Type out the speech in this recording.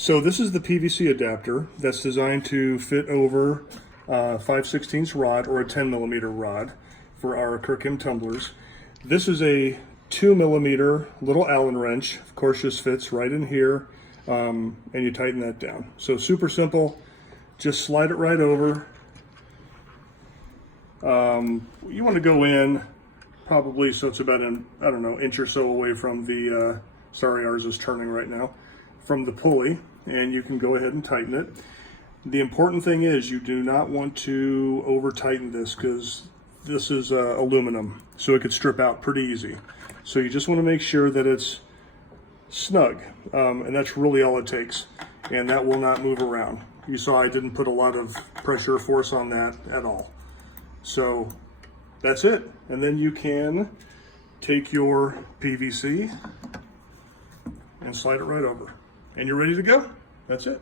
So this is the PVC adapter that's designed to fit over 5/16 rod or a 10 millimeter rod for our CurKym tumblers. This is a 2 millimeter little Allen wrench. Of course, just fits right in here, and you tighten that down. So super simple. Just slide it right over. You want to go in probably so it's about an, I don't know, inch or so away from the, sorry, ours is turning right now, from the pulley, and you can go ahead and tighten it. The important thing is you do not want to over tighten this because this is aluminum, so it could strip out pretty easy. So you just want to make sure that it's snug, and that's really all it takes, and that will not move around. You saw I didn't put a lot of pressure or force on that at all. So that's it. And then you can take your PVC and slide it right over. And you're ready to go. That's it.